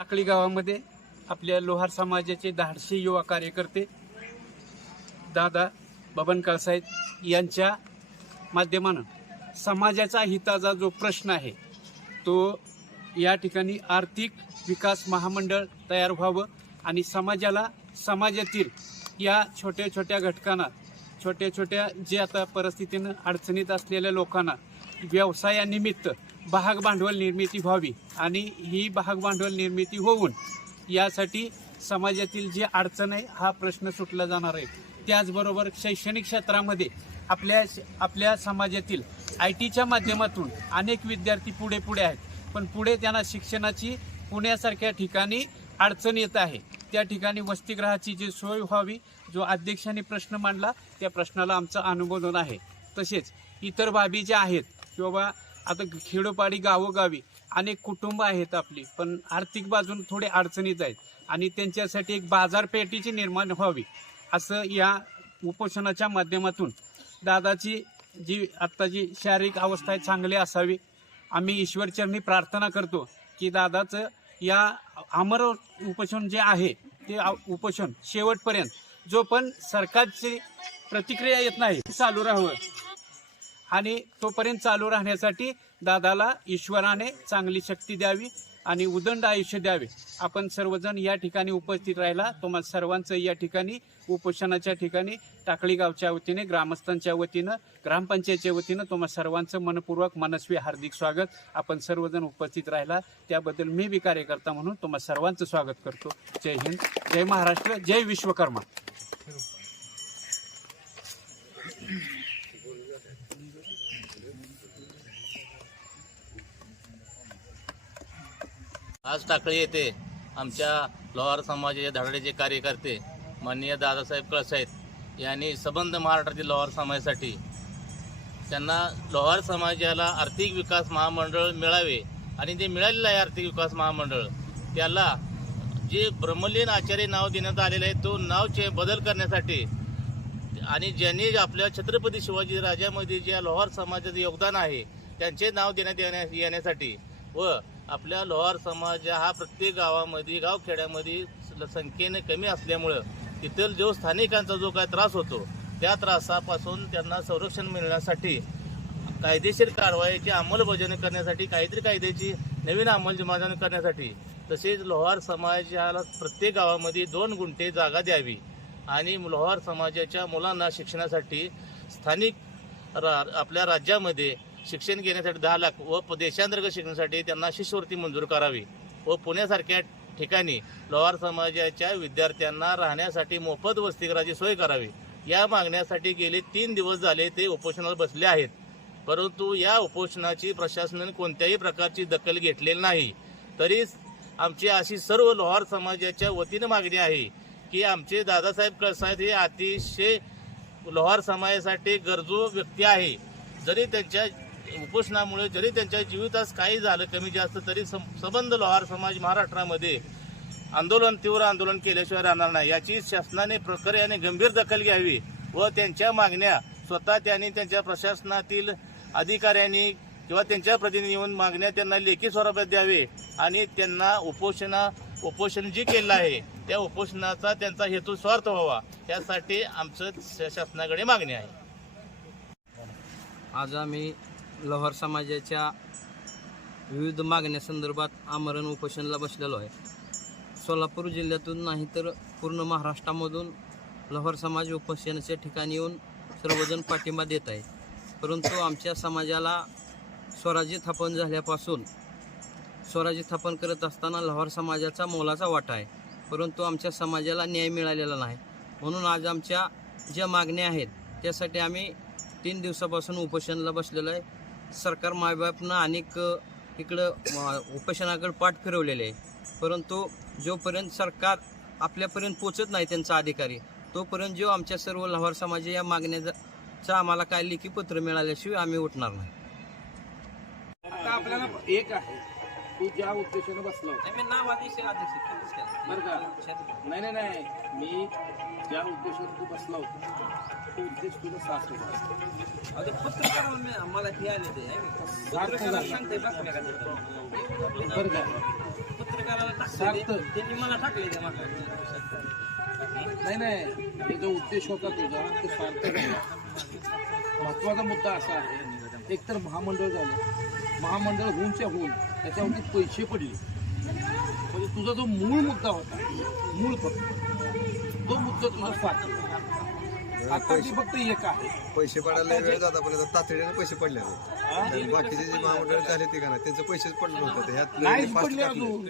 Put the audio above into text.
टाकळी गावामध्ये आपल्या लोहार समाजाचे धाडशी युवा कार्यकर्ते दादा बबन कळसाहेब यांच्या माध्यमानं समाजाचा हिताचा जो प्रश्न आहे तो या ठिकाणी आर्थिक विकास महामंडळ तयार व्हावं आणि समाजाला समाजातील या छोट्या छोट्या घटकांना छोट्या छोट्या जे आता परिस्थितीनं अडचणीत असलेल्या लोकांना व्यवसायानिमित्त भाग भांडवल निर्मिती व्हावी आणि ही भाग भांडवल निर्मिती होऊन यासाठी समाजातील जी अडचण आहे हा प्रश्न सुटला जाणार आहे. त्याचबरोबर शैक्षणिक क्षेत्रामध्ये आपल्या आपल्या समाजातील आय टीच्या माध्यमातून अनेक विद्यार्थी पुढे पुढे आहेत. पण पुढे त्यांना शिक्षणाची पुण्यासारख्या ठिकाणी अडचण येत आहे. त्या ठिकाणी वसतिगृहाची जी सोय व्हावी जो अध्यक्षांनी प्रश्न मांडला त्या प्रश्नाला आमचं अनुमोदन आहे. तसेच इतर बाबी ज्या आहेत किंवा आता खेडोपाडी गावोगावी अनेक कुटुंब आहेत आपली पण आर्थिक बाजून थोडे अडचणीत आहेत आणि त्यांच्यासाठी एक बाजारपेठेची निर्माण व्हावी असं या उपोषणाच्या माध्यमातून दादाची जी आत्ताची शारीरिक अवस्था आहे चांगली असावी. आम्ही ईश्वरचरणी प्रार्थना करतो की दादाचं या अमर उपोषण जे आहे ते उपोषण शेवटपर्यंत जो पण सरकारची प्रतिक्रिया येत नाही चालू राहावं. आणि तोपर्यंत चालू राहण्यासाठी दादाला ईश्वराने चांगली शक्ती द्यावी आणि उदंड आयुष्य द्यावे. आपण सर्वजण या ठिकाणी उपस्थित राहिला. तुम्हाला सर्वांचं या ठिकाणी उपोषणाच्या ठिकाणी टाकळी गावच्या वतीने ग्रामस्थांच्या वतीनं ग्रामपंचायतच्या वतीनं तुम्हा सर्वांचं मनपूर्वक मनस्वी हार्दिक स्वागत. आपण सर्वजण उपस्थित राहिला. त्याबद्दल मी बी कार्यकर्ता म्हणून तुम्हा सर्वांचं स्वागत करतो. जय हिंद जय महाराष्ट्र जय विश्वकर्मा. आज टाकळी येथे आमच्या लोहार समाजाचे धडाडेचे कार्यकर्ते माननीय दादासाहेब कळसाहेब यांनी सबंध महाराष्ट्रातील लोहार समाजासाठी त्यांना लोहार समाजाला आर्थिक विकास महामंडळ मिळावे आणि जे मिळालेलं आहे आर्थिक विकास महामंडळ त्याला जे ब्रह्मलीन आचार्य नाव देण्यात आलेलं आहे तो नावचे बदल करण्यासाठी आणि ज्यांनी आपल्या छत्रपती शिवाजी राजामध्ये ज्या लोहार समाजाचं योगदान आहे त्यांचे नाव देण्यात येण्या येण्यासाठी व आपल्या लोहार समाज हा प्रत्येक गावामध्ये गावखेड्यामध्ये स- संख्येने कमी असल्यामुळं तिथं जो स्थानिकांचा जो काय त्रास होतो त्या त्रासापासून त्यांना संरक्षण मिळण्यासाठी कायदेशीर कारवाईची अंमलबजावणी करण्यासाठी काहीतरी कायद्याची नवीन अंमलबजावणी करण्यासाठी तसेच लोहार समाजाला प्रत्येक गावामध्ये दोन गुंठे जागा द्यावी आणि लोहार समाजाच्या मुलांना शिक्षणासाठी स्थानिक रा आपल्या राज्यामध्ये शिक्षण घेण्यासाठी दहा लाख व देशांतर्गत शिक्षणासाठी त्यांना शिष्यवृत्ती मंजूर करावी व पुण्यासारख्या ठिकाणी लोहार समाजाच्या विद्यार्थ्यांना राहण्यासाठी मोफत वसतिगृहाची सोय करावी. या मागण्यासाठी गेले तीन दिवस झाले ते उपोषणाला बसले आहेत. परंतु या उपोषणाची प्रशासनाने कोणत्याही प्रकारची दखल घेतलेली नाही. तरी आमची अशी सर्व लोहार समाजाच्या वतीनं मागणी आहे की आमचे दादासाहेब कळसाहेब हे अतिशय लोहार समाजासाठी गरजू व्यक्ती आहे. जरी त्यांच्या उपोषणामुळे जरी त्यांच्या जीवितास काही झालं कमी जास्त तरी सं- संबंध लोहार समाज महाराष्ट्रामध्ये आंदोलन तीव्र आंदोलन केल्याशिवाय राहणार नाही. याची शासनाने प्रकर्याने गंभीर दखल घ्यावी व त्यांच्या मागण्या स्वतः त्यांनी त्यांच्या प्रशासनातील अधिकाऱ्यांनी किंवा त्यांच्या प्रतिनिधी मागण्या त्यांना लेखी स्वरूपात द्यावे आणि त्यांना उपोषणा उपोषण जे केलं आहे त्या उपोषणाचा त्यांचा हेतू स्वार्थ व्हावा यासाठी आमचं शासनाकडे मागणी आहे. आज आम्ही लोहार समाजाच्या विविध मागण्यासंदर्भात आमरण उपोषणाला बसलेलो आहे. सोलापूर जिल्ह्यातून नाही तर पूर्ण महाराष्ट्रामधून लोहार समाज उपोषणाच्या ठिकाणी येऊन सर्वजण पाठिंबा देत आहे. परंतु आमच्या समाजाला स्वराज्य स्थापन झाल्यापासून स्वराज्य स्थापन करत असताना लोहार समाजाचा मोलाचा वाटा आहे. परंतु आमच्या समाजाला न्याय मिळालेला नाही. म्हणून आज आमच्या ज्या मागण्या आहेत त्यासाठी आम्ही तीन दिवसापासून उपोषणाला बसलेलो आहे. सरकार मायबापनं अनेक इकडं उपोषणाकडे पाठ फिरवलेले आहे. परंतु जोपर्यंत सरकार आपल्यापर्यंत पोचत नाही त्यांचा अधिकारी तोपर्यंत जो आमच्या सर्व लोहार समाज या मागण्याचा आम्हाला काय लेखी पत्र मिळाल्याशिवाय आम्ही उठणार नाही. आता आपल्याला एक आहे तू ज्या उद्देशाने बसलो बरं का? नाही नाही नाही. मी ज्या उद्देशाने तू बसला होता तो उद्देश तुला साथ होता मला हे आले ते बरं का? पत्रकाराला टाकले सार्थक. त्यांनी मला टाकले त्या मागे. नाही नाही. जो उद्देश होता तुझा तो सार्थक आहे महत्त्वाचा मुद्दा असा आहे एकतर महामंडळ झालं. महामंडळ होऊनच्या होऊन त्याच्यावरती पैसे पडले. म्हणजे तुझा जो मूळ मुद्दा होता मूळ फक्त तो मुद्दा तुझा आता ती फक्त एक आहे. पैसे पडायला वेळ जाता पण आता तातडीने पैसे पडले बाकीचे जे महामंडळ झाले ते का नाही त्यांचे पैसेच पडले नव्हते. ह्यात पडले. अजून.